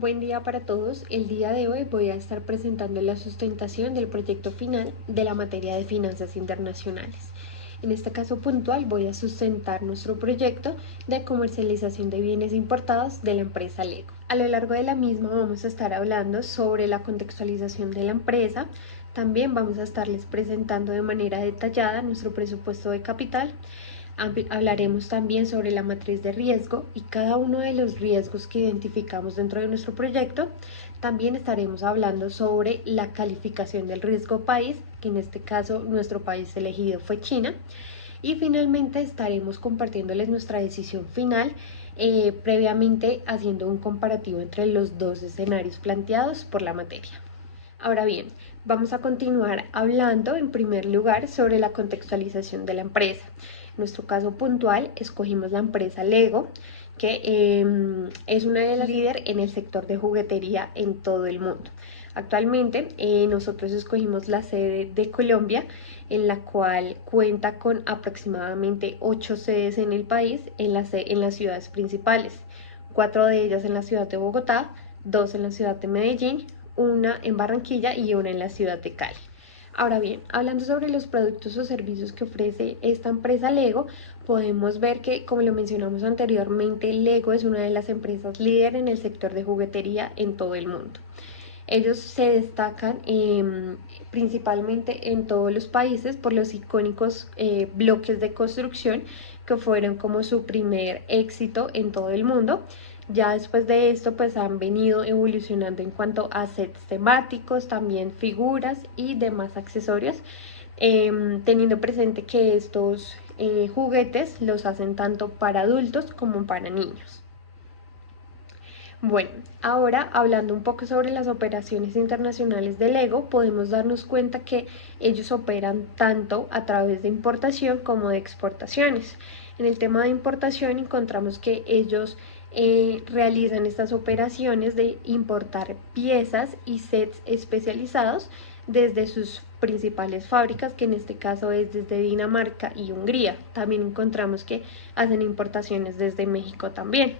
Buen día para todos. El día de hoy voy a estar presentando la sustentación del proyecto final de la materia de finanzas internacionales. En este caso puntual voy a sustentar nuestro proyecto de comercialización de bienes importados de la empresa Lego. A lo largo de la misma vamos a estar hablando sobre la contextualización de la empresa. También vamos a estarles presentando de manera detallada nuestro presupuesto de capital. Hablaremos también sobre la matriz de riesgo y cada uno de los riesgos que identificamos dentro de nuestro proyecto. También estaremos hablando sobre la calificación del riesgo país, que en este caso nuestro país elegido fue China. Y finalmente estaremos compartiéndoles nuestra decisión final, previamente haciendo un comparativo entre los dos escenarios planteados por la materia. Ahora bien, vamos a continuar hablando en primer lugar sobre la contextualización de la empresa. En nuestro caso puntual, escogimos la empresa Lego, que es una de las líderes en el sector de juguetería en todo el mundo. Actualmente nosotros escogimos la sede de Colombia, en la cual cuenta con aproximadamente 8 sedes en el país, en las ciudades principales, 4 de ellas en la ciudad de Bogotá, 2 en la ciudad de Medellín, una en Barranquilla y una en la ciudad de Cali. Ahora bien, hablando sobre los productos o servicios que ofrece esta empresa Lego, podemos ver que, como lo mencionamos anteriormente, Lego es una de las empresas líder en el sector de juguetería en todo el mundo. Ellos se destacan principalmente en todos los países por los icónicos bloques de construcción que fueron como su primer éxito en todo el mundo. Ya después de esto pues han venido evolucionando en cuanto a sets temáticos, también figuras y demás accesorios, teniendo presente que estos juguetes los hacen tanto para adultos como para niños. Bueno, ahora hablando un poco sobre las operaciones internacionales de Lego, podemos darnos cuenta que ellos operan tanto a través de importación como de exportaciones. En el tema de importación encontramos que ellos realizan estas operaciones de importar piezas y sets especializados desde sus principales fábricas, que en este caso es desde Dinamarca y Hungría. También encontramos que hacen importaciones desde México también.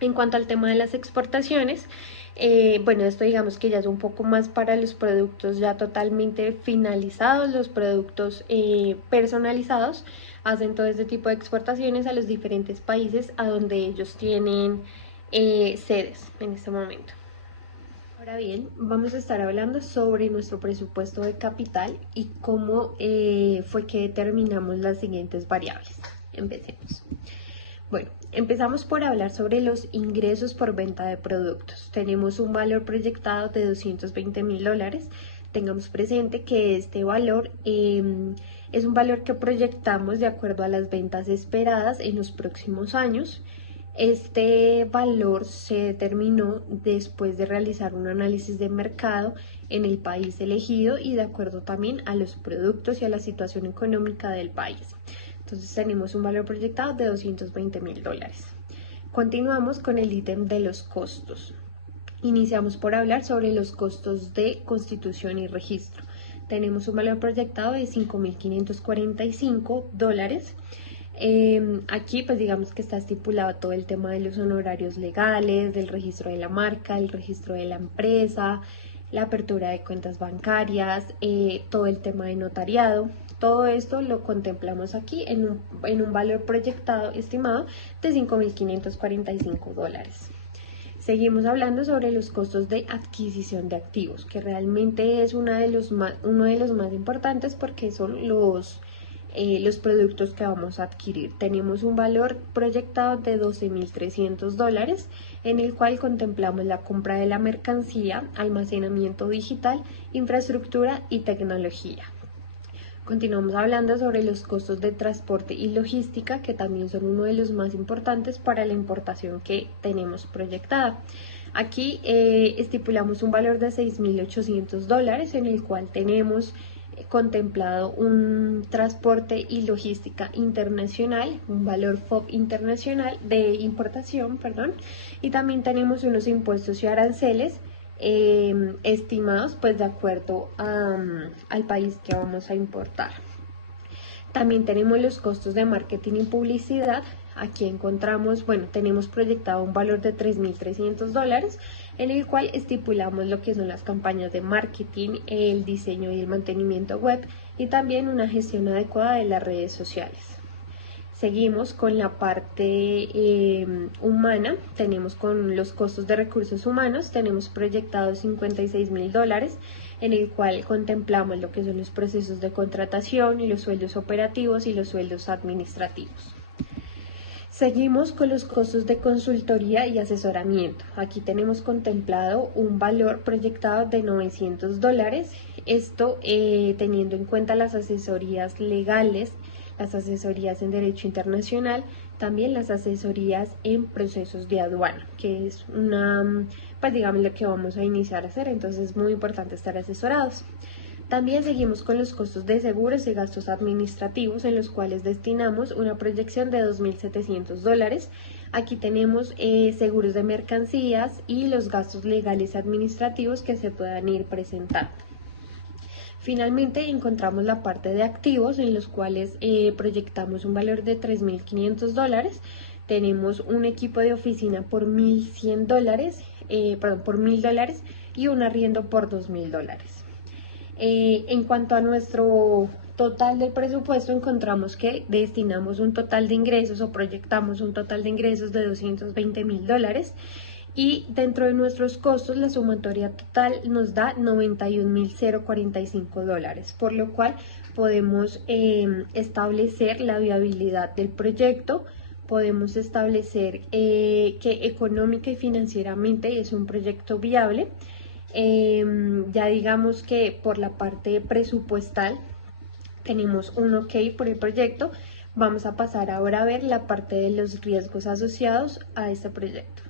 En cuanto al tema de las exportaciones, bueno, esto digamos que ya es un poco más para los productos ya totalmente finalizados, los productos personalizados, hacen todo este tipo de exportaciones a los diferentes países a donde ellos tienen sedes en este momento. Ahora bien, vamos a estar hablando sobre nuestro presupuesto de capital y cómo fue que determinamos las siguientes variables. Empecemos. Bueno, empezamos por hablar sobre los ingresos por venta de productos. Tenemos un valor proyectado de $220.000. Tengamos presente que este valor es un valor que proyectamos de acuerdo a las ventas esperadas en los próximos años. Este valor se determinó después de realizar un análisis de mercado en el país elegido y de acuerdo también a los productos y a la situación económica del país. Entonces tenemos un valor proyectado de $220.000. Continuamos con el ítem de los costos. Iniciamos por hablar sobre los costos de constitución y registro. Tenemos un valor proyectado de $5.545. Aquí pues digamos que está estipulado todo el tema de los honorarios legales, del registro de la marca, el registro de la empresa, la apertura de cuentas bancarias, todo el tema de notariado. Todo esto lo contemplamos aquí en un valor proyectado estimado de $5.545. Seguimos hablando sobre los costos de adquisición de activos, que realmente es uno de los más importantes porque son los productos que vamos a adquirir. Tenemos un valor proyectado de $12.300, en el cual contemplamos la compra de la mercancía, almacenamiento digital, infraestructura y tecnología. Continuamos hablando sobre los costos de transporte y logística, que también son uno de los más importantes para la importación que tenemos proyectada. Aquí estipulamos un valor de $6.800, en el cual tenemos contemplado un transporte y logística internacional, un valor FOB internacional de importación, perdón, y también tenemos unos impuestos y aranceles estimados pues de acuerdo al país que vamos a importar. También tenemos los costos de marketing y publicidad. Aquí encontramos, bueno, tenemos proyectado un valor de $3.300 en el cual estipulamos lo que son las campañas de marketing, el diseño y el mantenimiento web y también una gestión adecuada de las redes sociales. Seguimos con la parte humana, tenemos con los costos de recursos humanos, tenemos proyectados $56.000 en el cual contemplamos lo que son los procesos de contratación y los sueldos operativos y los sueldos administrativos. Seguimos con los costos de consultoría y asesoramiento. Aquí tenemos contemplado un valor proyectado de $900, esto teniendo en cuenta las asesorías legales, las asesorías en derecho internacional, también las asesorías en procesos de aduana, que es pues digamos lo que vamos a iniciar a hacer, entonces es muy importante estar asesorados. También seguimos con los costos de seguros y gastos administrativos en los cuales destinamos una proyección de $2.700. Aquí tenemos seguros de mercancías y los gastos legales administrativos que se puedan ir presentando. Finalmente encontramos la parte de activos en los cuales proyectamos un valor de $3.500. Tenemos un equipo de oficina por por $1.000 y un arriendo por $2.000. En cuanto a nuestro total del presupuesto, encontramos que destinamos un total de ingresos o proyectamos un total de ingresos de $220.000 y dentro de nuestros costos la sumatoria total nos da $91.045, por lo cual podemos establecer la viabilidad del proyecto, podemos establecer que económica y financieramente es un proyecto viable. Ya digamos que por la parte presupuestal tenemos un ok por el proyecto. Vamos a pasar ahora a ver la parte de los riesgos asociados a este proyecto.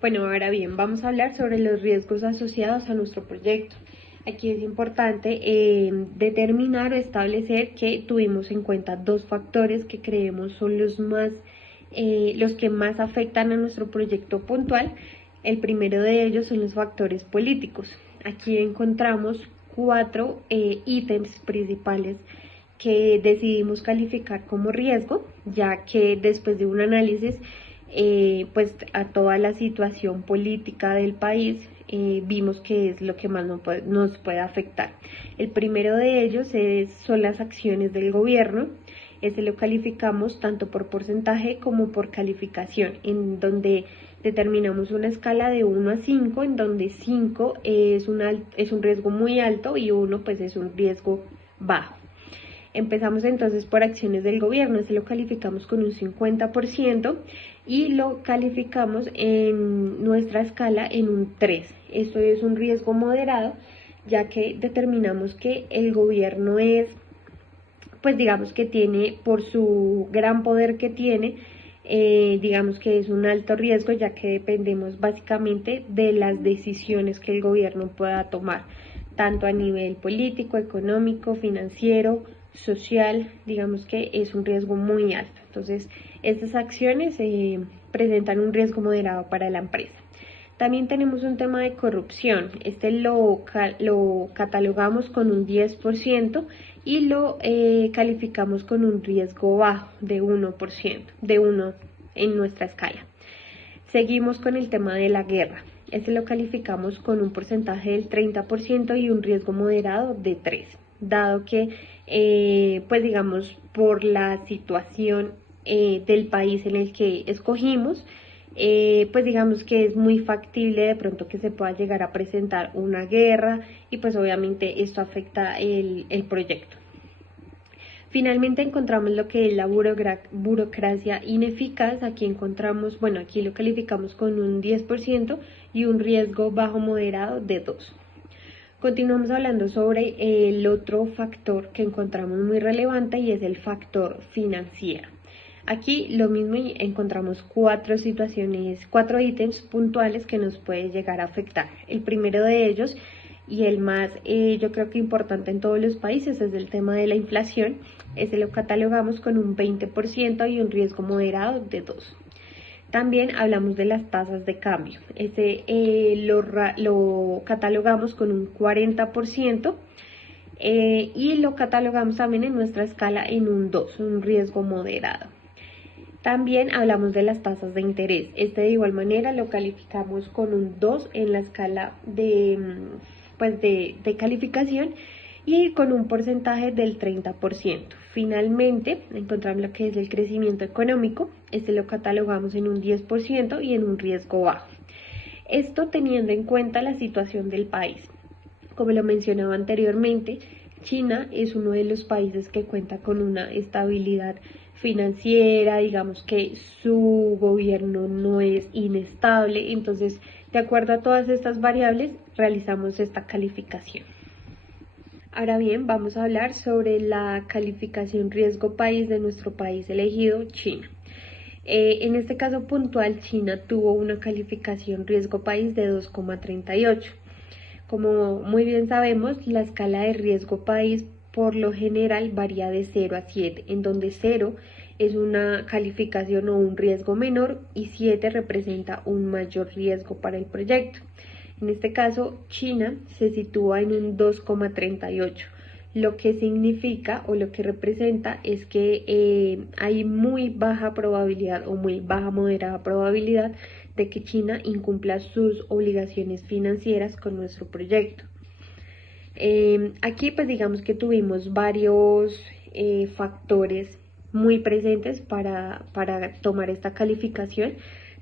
Bueno, ahora bien, vamos a hablar sobre los riesgos asociados a nuestro proyecto. Aquí es importante determinar o establecer que tuvimos en cuenta dos factores que creemos son los que más afectan a nuestro proyecto puntual. El primero de ellos son los factores políticos. Aquí encontramos 4 ítems principales que decidimos calificar como riesgo, ya que después de un análisis pues a toda la situación política del país vimos que es lo que más nos puede afectar. El primero de ellos son las acciones del gobierno. Este lo calificamos tanto por porcentaje como por calificación, en donde determinamos una escala de 1 a 5, en donde 5 es un riesgo muy alto y 1 pues es un riesgo bajo. Empezamos entonces por acciones del gobierno, este lo calificamos con un 50% y lo calificamos en nuestra escala en un 3. Esto es un riesgo moderado, ya que determinamos que el gobierno pues digamos que tiene, por su gran poder que tiene, digamos que es un alto riesgo, ya que dependemos básicamente de las decisiones que el gobierno pueda tomar, tanto a nivel político, económico, financiero, social. Digamos que es un riesgo muy alto. Entonces, estas acciones presentan un riesgo moderado para la empresa. También tenemos un tema de corrupción. Este lo catalogamos con un 10% y lo calificamos con un riesgo bajo de 1%, de 1 en nuestra escala. Seguimos con el tema de la guerra. Este lo calificamos con un porcentaje del 30% y un riesgo moderado de 3%, dado que, pues digamos, por la situación del país en el que escogimos, pues digamos que es muy factible de pronto que se pueda llegar a presentar una guerra y pues obviamente esto afecta el proyecto. Finalmente encontramos lo que es la burocracia ineficaz. Aquí encontramos, bueno, aquí lo calificamos con un 10% y un riesgo bajo moderado de 2%. Continuamos hablando sobre el otro factor que encontramos muy relevante y es el factor financiero. Aquí lo mismo, encontramos 4 ítems puntuales que nos puede llegar a afectar. El primero de ellos y el más yo creo que importante en todos los países es el tema de la inflación. Ese lo catalogamos con un 20% y un riesgo moderado de 2%. También hablamos de las tasas de cambio. Ese lo catalogamos con un 40% y lo catalogamos también en nuestra escala en un 2%, un riesgo moderado. También hablamos de las tasas de interés. De igual manera lo calificamos con un 2 en la escala de calificación y con un porcentaje del 30%. Finalmente, encontramos lo que es el crecimiento económico. Lo catalogamos en un 10% y en un riesgo bajo. Esto teniendo en cuenta la situación del país. Como lo mencionaba anteriormente, China es uno de los países que cuenta con una estabilidad financiera, digamos que su gobierno no es inestable, entonces de acuerdo a todas estas variables realizamos esta calificación. Ahora bien, vamos a hablar sobre la calificación riesgo país de nuestro país elegido, China. En este caso puntual, China tuvo una calificación riesgo país de 2,38. Como muy bien sabemos, la escala de riesgo país por lo general varía de 0 a 7, en donde 0 es una calificación o un riesgo menor y 7 representa un mayor riesgo para el proyecto. En este caso, China se sitúa en un 2,38, lo que significa o lo que representa es que hay muy baja probabilidad o muy baja moderada probabilidad de que China incumpla sus obligaciones financieras con nuestro proyecto. Aquí pues digamos que tuvimos varios factores muy presentes para tomar esta calificación.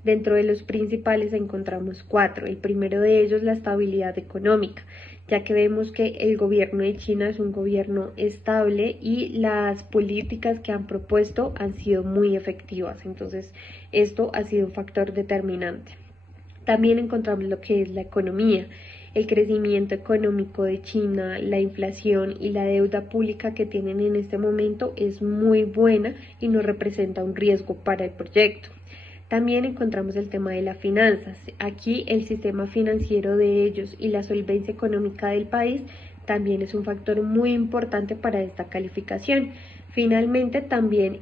Dentro de los principales encontramos 4. El primero de ellos, la estabilidad económica, ya que vemos que el gobierno de China es un gobierno estable y las políticas que han propuesto han sido muy efectivas. Entonces, esto ha sido un factor determinante. También encontramos lo que es la economía. El crecimiento económico de China, la inflación y la deuda pública que tienen en este momento es muy buena y no representa un riesgo para el proyecto. También encontramos el tema de las finanzas. Aquí el sistema financiero de ellos y la solvencia económica del país también es un factor muy importante para esta calificación. Finalmente también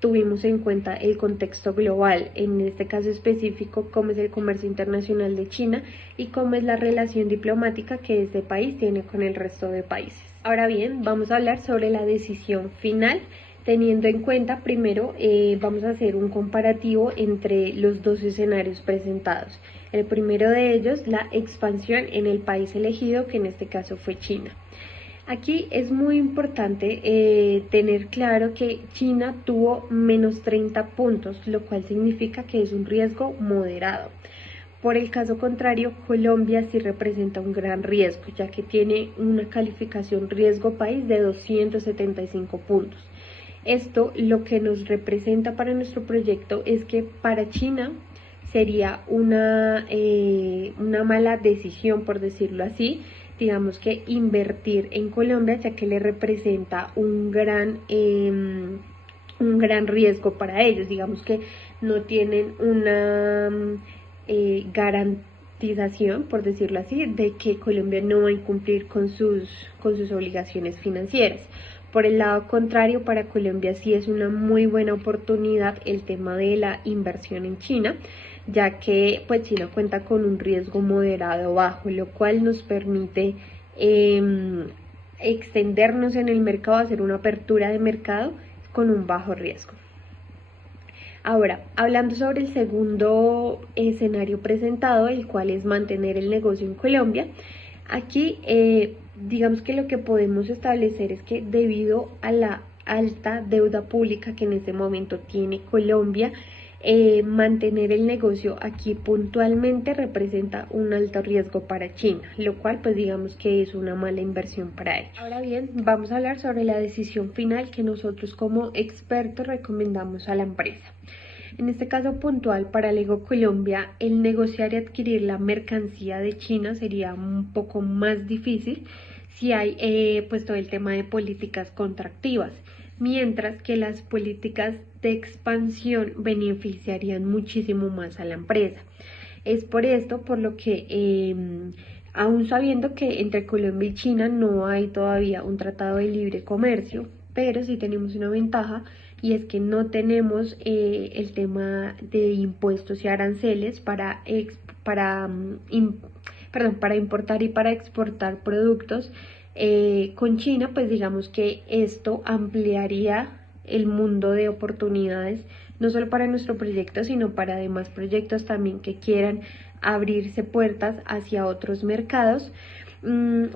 tuvimos en cuenta el contexto global, en este caso específico cómo es el comercio internacional de China y cómo es la relación diplomática que este país tiene con el resto de países. Ahora bien, vamos a hablar sobre la decisión final, teniendo en cuenta primero vamos a hacer un comparativo entre los dos escenarios presentados. El primero de ellos, la expansión en el país elegido, que en este caso fue China. Aquí es muy importante tener claro que China tuvo menos 30 puntos, lo cual significa que es un riesgo moderado. Por el caso contrario, Colombia sí representa un gran riesgo, ya que tiene una calificación riesgo país de 275 puntos. Esto lo que nos representa para nuestro proyecto es que para China sería una mala decisión, por decirlo así, digamos que invertir en Colombia, ya que le representa un gran riesgo para ellos. Digamos que no tienen una garantización, por decirlo así, de que Colombia no va a incumplir con sus obligaciones financieras. Por el lado contrario, para Colombia sí es una muy buena oportunidad el tema de la inversión en China, ya que pues China cuenta con un riesgo moderado bajo, lo cual nos permite extendernos en el mercado, hacer una apertura de mercado con un bajo riesgo. Ahora, hablando sobre el segundo escenario presentado, el cual es mantener el negocio en Colombia, aquí digamos que lo que podemos establecer es que debido a la alta deuda pública que en este momento tiene Colombia, mantener el negocio aquí puntualmente representa un alto riesgo para China, lo cual pues digamos que es una mala inversión para ellos. Ahora bien, vamos a hablar sobre la decisión final que nosotros como expertos recomendamos a la empresa. En este caso puntual para Lego Colombia, el negociar y adquirir la mercancía de China sería un poco más difícil si hay pues todo el tema de políticas contractivas, mientras que las políticas de expansión beneficiarían muchísimo más a la empresa. Es por esto por lo que aún sabiendo que entre Colombia y China no hay todavía un tratado de libre comercio, pero sí tenemos una ventaja, y es que no tenemos el tema de impuestos y aranceles para importar y para exportar productos. Con China, pues digamos que esto ampliaría el mundo de oportunidades, no solo para nuestro proyecto, sino para demás proyectos también que quieran abrirse puertas hacia otros mercados.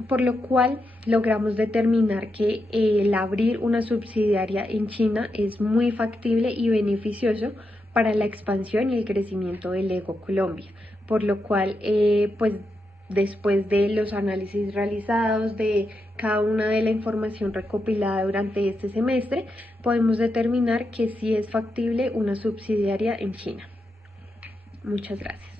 Por lo cual logramos determinar que el abrir una subsidiaria en China es muy factible y beneficioso para la expansión y el crecimiento de Lego Colombia, por lo cual pues después de los análisis realizados de cada una de la información recopilada durante este semestre, podemos determinar que sí es factible una subsidiaria en China. Muchas gracias.